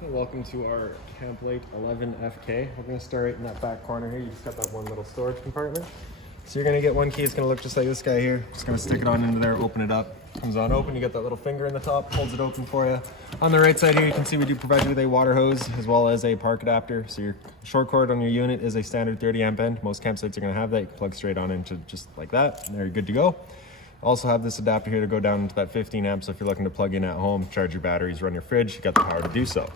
Hey, welcome to our Camplate 11FK. We're going to start right in that back corner here. You just got that one little storage compartment. So you're going to get one key. It's going to look just like this guy here. Just going to stick it on into there, open it up. Comes on open. You get that little finger in the top, holds it open for you. On the right side here, you can see we do provide you with a water hose as well as a park adapter. So your short cord on your unit is a standard 30 amp end. Most campsites are going to have that. You can plug straight on into just like that, and there you're good to go. Also have this adapter here to go down into that 15 amps. So if you're looking to plug in at home, charge your batteries, run your fridge, you got the power to do so.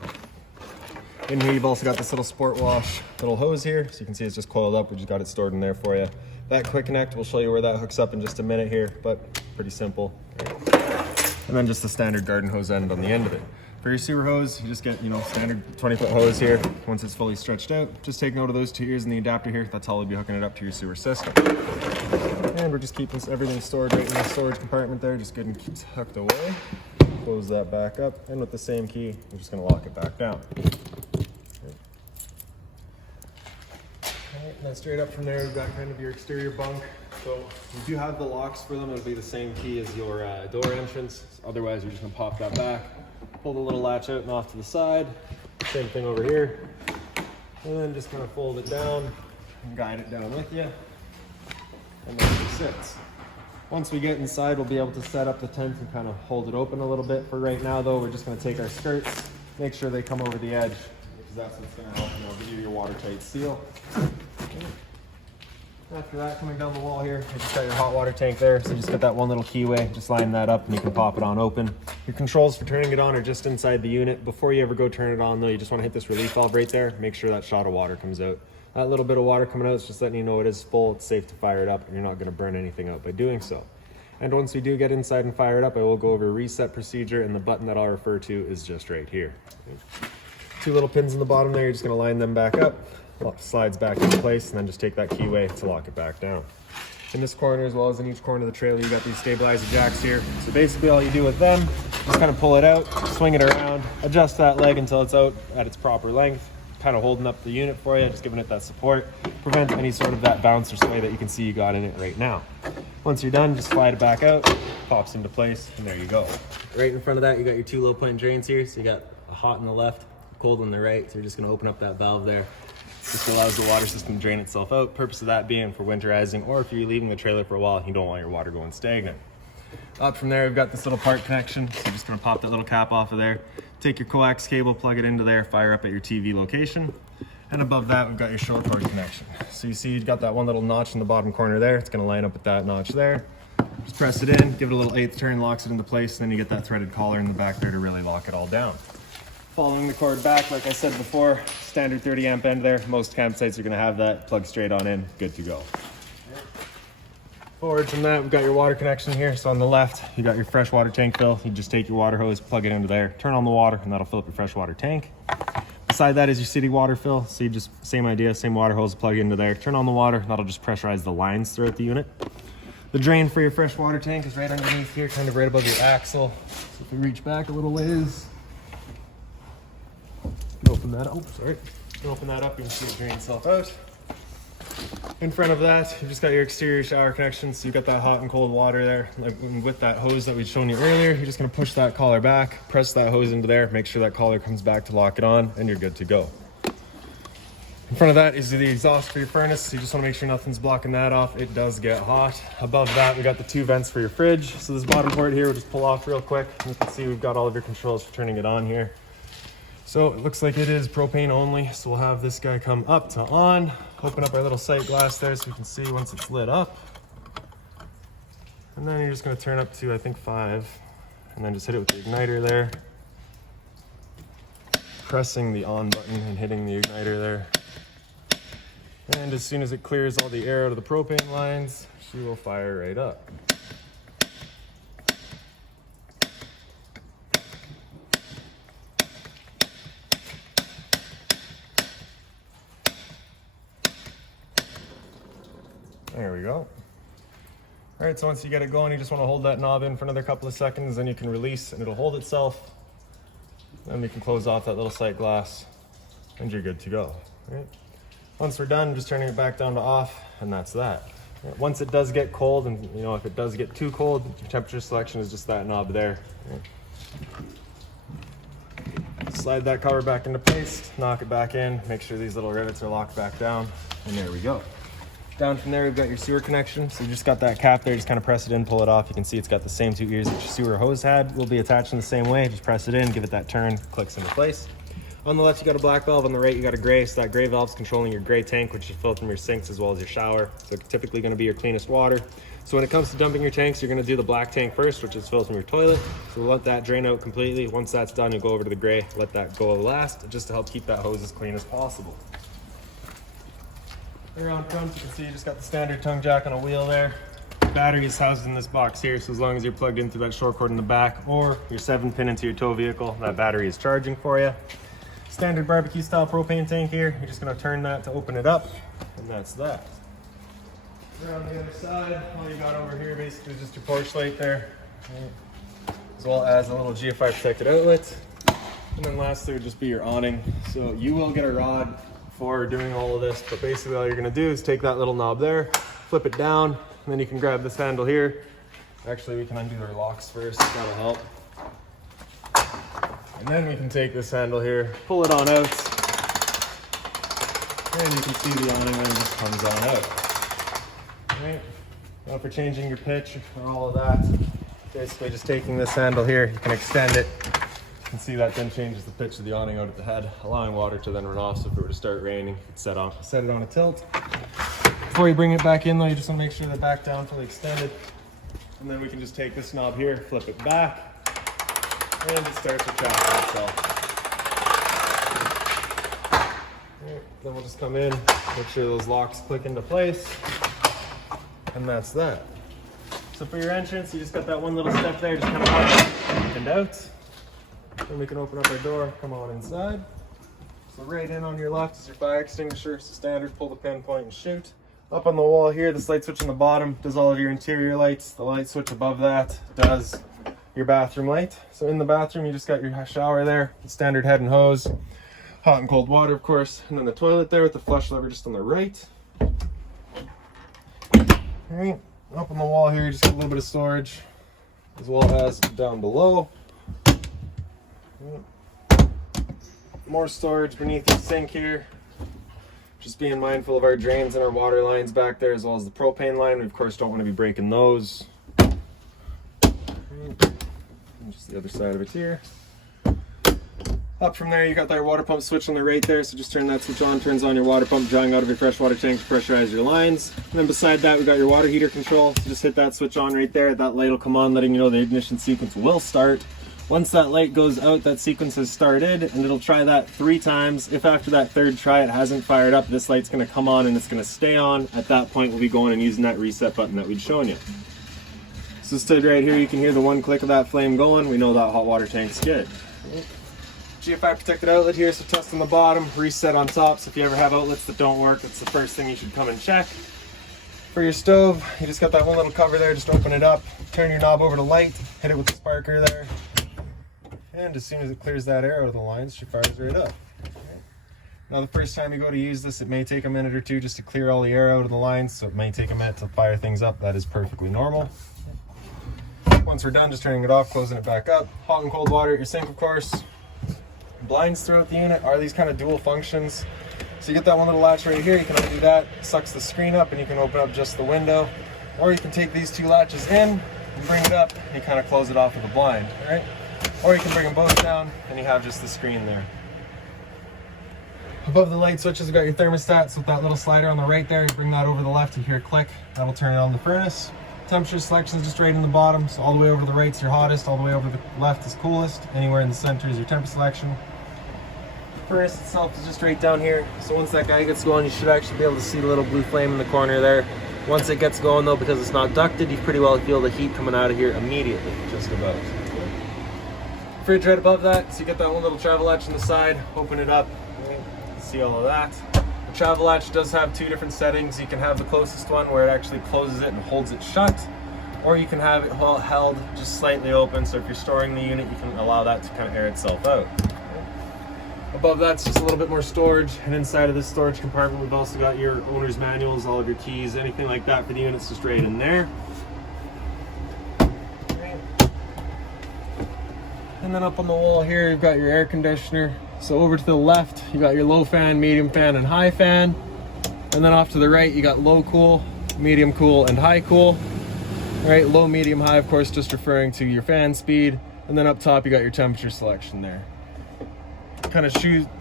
In here, you've also got this little sport wash little hose here. So you can see it's just coiled up. We just got it stored in there for you. That quick connect, we'll show you where that hooks up in just a minute here, but pretty simple. And then just the standard garden hose end on the end of it. For your sewer hose, you just get, standard 20-foot hose here. Once it's fully stretched out, just take note of those two ears in the adapter here. That's how we'll be hooking it up to your sewer system. And we're just keeping everything stored right in the storage compartment there, just good and keeps hooked away. Close that back up, and with the same key, we're just gonna lock it back down. Alright, and then straight up from there, we've got kind of your exterior bunk. So you do have the locks for them. It'll be the same key as your door entrance. Otherwise, you're just gonna pop that back, pull the little latch out and off to the side. Same thing over here. And then just kind of fold it down and guide it down with you. And there it sits. Once we get inside, we'll be able to set up the tent and kind of hold it open a little bit. For right now though, we're just gonna take our skirts, make sure they come over the edge, because that's what's gonna help give you your watertight seal. After that, coming down the wall here, you just got your hot water tank there. So just get that one little keyway, just line that up and you can pop it on open. Your controls for turning it on are just inside the unit. Before you ever go turn it on though, you just wanna hit this relief valve right there. Make sure that shot of water comes out. That little bit of water coming out is just letting you know it is full, it's safe to fire it up, and you're not gonna burn anything out by doing so. And once we do get inside and fire it up, I will go over a reset procedure, and the button that I'll refer to is just right here. Two little pins in the bottom there, you're just gonna line them back up, slides back into place, and then just take that keyway to lock it back down. In this corner, as well as in each corner of the trailer, you got these stabilizer jacks here. So basically all you do with them, just kind of pull it out, swing it around, adjust that leg until it's out at its proper length, kind of holding up the unit for you, just giving it that support, prevent any sort of that bounce or sway that you can see you got in it right now. Once you're done, just slide it back out, pops into place, and there you go. Right in front of that, you got your two low point drains here. So you got a hot on the left, cold on the right. So you're just gonna open up that valve there. This allows the water system to drain itself out. Purpose of that being for winterizing, or if you're leaving the trailer for a while, you don't want your water going stagnant. Up from there, we've got this little park connection. So you're just gonna pop that little cap off of there. Take your coax cable, plug it into there, fire up at your TV location. And above that, we've got your short cord connection. So you see you've got that one little notch in the bottom corner there. It's gonna line up with that notch there. Just press it in, give it a little 1/8 turn, locks it into place, and then you get that threaded collar in the back there to really lock it all down. Following the cord back, like I said before, standard 30 amp end there. Most campsites are gonna have that, plug straight on in, good to go. Forward from that, we've got your water connection here. So on the left, you got your fresh water tank fill. You just take your water hose, plug it into there, turn on the water, and that'll fill up your fresh water tank. Beside that is your city water fill. So you just, same idea, same water hose, plug it into there, turn on the water, that'll just pressurize the lines throughout the unit. The drain for your fresh water tank is right underneath here, kind of right above your axle. So if we reach back a little ways, open that up, open that up, you can see it drain itself out. In front of that, you've just got your exterior shower connection. So you've got that hot and cold water there. Like with that hose that we'd shown you earlier, you're just gonna push that collar back, press that hose into there, make sure that collar comes back to lock it on, and you're good to go. In front of that is the exhaust for your furnace. So you just wanna make sure nothing's blocking that off. It does get hot. Above that, we got the two vents for your fridge. So this bottom port here, we'll just pull off real quick. You can see we've got all of your controls for turning it on here. So it looks like it is propane only. So we'll have this guy come up to on, open up our little sight glass there so you can see once it's lit up. And then you're just gonna turn up to, I think 5, and then just hit it with the igniter there. Pressing the on button and hitting the igniter there. And as soon as it clears all the air out of the propane lines, she will fire right up. There we go. All right, so once you get it going, you just want to hold that knob in for another couple of seconds, then you can release and it'll hold itself. Then we can close off that little sight glass and you're good to go. All right. Once we're done, just turning it back down to off, and that's that. Once it does get cold, and if it does get too cold, your temperature selection is just that knob there. slide that cover back into place, knock it back in, make sure these little rivets are locked back down, and there we go. Down from there, we've got your sewer connection. So you just got that cap there, just kind of press it in, pull it off. You can see it's got the same 2 ears that your sewer hose had. Will be attached in the same way. Just press it in, give it that turn, clicks into place. On the left, you got a black valve. On the right, you got a gray. So that gray valve is controlling your gray tank, which you fill from your sinks as well as your shower. So it's typically going to be your cleanest water. So when it comes to dumping your tanks, you're going to do the black tank first, which is filled from your toilet. So we'll let that drain out completely. Once that's done, you go over to the gray, let that go last, just to help keep that hose as clean as possible. Around front, you can see you just got the standard tongue jack on a wheel there. Battery is housed in this box here, so as long as you're plugged into that short cord in the back or your 7-pin into your tow vehicle, that battery is charging for you. Standard barbecue style propane tank here. You're just going to turn that to open it up, and that's that. Around the other side, all you got over here basically is just your porch light there, as well as a little GFI protected outlet. And then lastly would just be your awning. So you will get a rod for doing all of this, but basically all you're going to do is take that little knob there, flip it down, and then you can grab this handle here. Actually, we can undo our locks first, that'll help. And then we can take this handle here, pull it on out, and you can see the awning then just comes on out. Right. Now for changing your pitch or all of that, basically just taking this handle here, you can extend it. You can see that then changes the pitch of the awning out at the head, allowing water to then run off. So if it were to start raining, you could set it on a tilt. Before you bring it back in though, you just want to make sure they're back down fully extended. And then we can just take this knob here, flip it back, and it starts retracting itself. Right. Then we'll just come in, make sure those locks click into place. And that's that. So for your entrance, you just got that one little step there, just kind of walk and out. Then we can open up our door, come on inside. So right in on your left is your fire extinguisher. So standard, pull the pin, point, and shoot. Up on the wall here, this light switch on the bottom does all of your interior lights. The light switch above that does your bathroom light. So in the bathroom, you just got your shower there, the standard head and hose, hot and cold water, of course, and then the toilet there with the flush lever just on the right. All right, up on the wall here, you just got a little bit of storage, as well as down below. More storage beneath the sink here. Just being mindful of our drains and our water lines back there, as well as the propane line. We of course don't want to be breaking those. And just the other side of it here. Up from there, you got that water pump switch on the right there, so just turn that switch on, turns on your water pump, drawing out of your freshwater tank to pressurize your lines. And then beside that, we got your water heater control, so just hit that switch on right there. That light will come on, letting you know the ignition sequence will start. Once that light goes out, that sequence has started, and it'll try that 3 times. If after that 3rd try it hasn't fired up, this light's going to come on and it's going to stay on. At that point, we'll be going and using that reset button that we'd shown you. So stood right here, you can hear the one click of that flame going. We know that hot water tank's good. GFI protected outlet here, so test on the bottom, reset on top. So if you ever have outlets that don't work, that's the first thing you should come and check. For your stove, you just got that one little cover there, just open it up, turn your knob over to light, hit it with the sparker there. And as soon as it clears that air out of the lines, she fires right up. Now the first time you go to use this, it may take a minute or two just to clear all the air out of the lines, so it may take a minute to fire things up. That is perfectly normal. Once we're done, just turning it off, closing it back up. Hot and cold water at your sink, of course. Blinds throughout the unit are these kind of dual functions. So you get that one little latch right here, you can undo that, sucks the screen up, and you can open up just the window. Or you can take these 2 latches in, and bring it up, and you kind of close it off with a blind, all right? Or you can bring them both down, and you have just the screen there. Above the light switches, you've got your thermostat, so with that little slider on the right there, you bring that over to the left, you hear a click, that'll turn it on the furnace. Temperature selection is just right in the bottom, so all the way over to the right is your hottest, all the way over to the left is coolest, anywhere in the center is your temp selection. The furnace itself is just right down here, so once that guy gets going, you should actually be able to see the little blue flame in the corner there. Once it gets going though, because it's not ducted, you pretty well feel the heat coming out of here immediately, just about. Fridge right above that, so you get that one little travel latch on the side, open it up, see all of that. The travel latch does have 2 different settings. You can have the closest one where it actually closes it and holds it shut, or you can have it held just slightly open, so if you're storing the unit, you can allow that to kind of air itself out. Above that's just a little bit more storage, and inside of this storage compartment we've also got your owner's manuals, all of your keys, anything like that for the units just right in there. And then up on the wall here, you've got your air conditioner. So over to the left, you got your low fan, medium fan, and high fan. And then off to the right, you got low cool, medium cool, and high cool. Right, low, medium, high, of course, just referring to your fan speed. And then up top, you got your temperature selection there. Kind of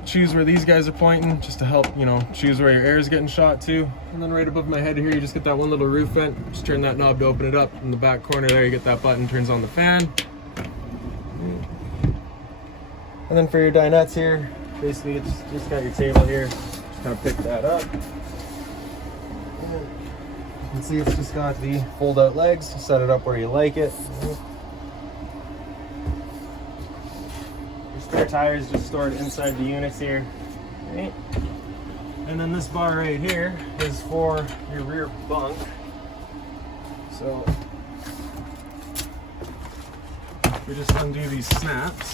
choose where these guys are pointing, just to help, you know, choose where your air is getting shot to. And then right above my head here, you just get that one little roof vent. Just turn that knob to open it up. In the back corner there, you get that button, turns on the fan. And then for your dinettes here, basically it's just got your table here. Just kind of pick that up. You can see it's just got the fold out legs. Set it up where you like it. Your spare tires just stored inside the units here. Right. And then this bar right here is for your rear bunk. So we just undo these snaps.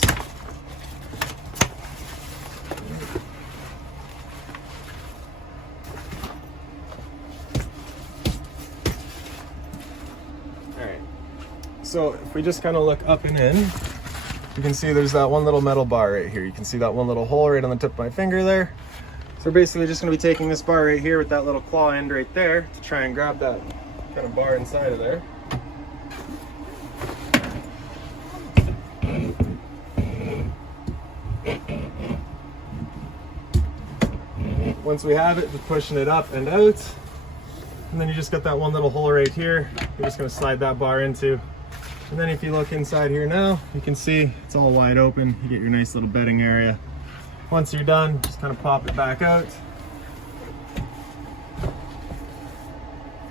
So if we just kind of look up and in, you can see there's that one little metal bar right here. You can see that one little hole right on the tip of my finger there. So we're basically just going to be taking this bar right here with that little claw end right there to try and grab that kind of bar inside of there. Once we have it, just pushing it up and out. And then you just got that one little hole right here. You're just going to slide that bar into. And then if you look inside here now, you can see it's all wide open. You get your nice little bedding area. Once you're done, just kind of pop it back out.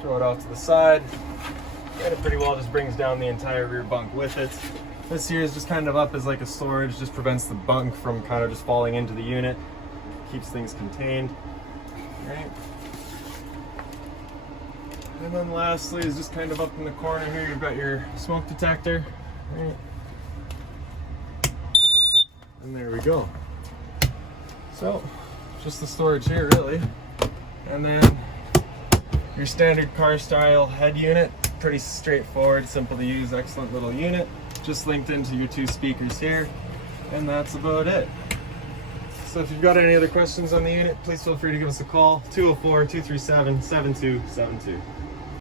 Throw it off to the side. And it pretty well just brings down the entire rear bunk with it. This here is just kind of up as like a storage, just prevents the bunk from kind of just falling into the unit. Keeps things contained. Right. And then lastly is just kind of up in the corner here, you've got your smoke detector. Right. And there we go. So, just the storage here really. And then your standard car style head unit, pretty straightforward, simple to use, excellent little unit. Just linked into your two speakers here. And that's about it. So if you've got any other questions on the unit, please feel free to give us a call, 204-237-7272.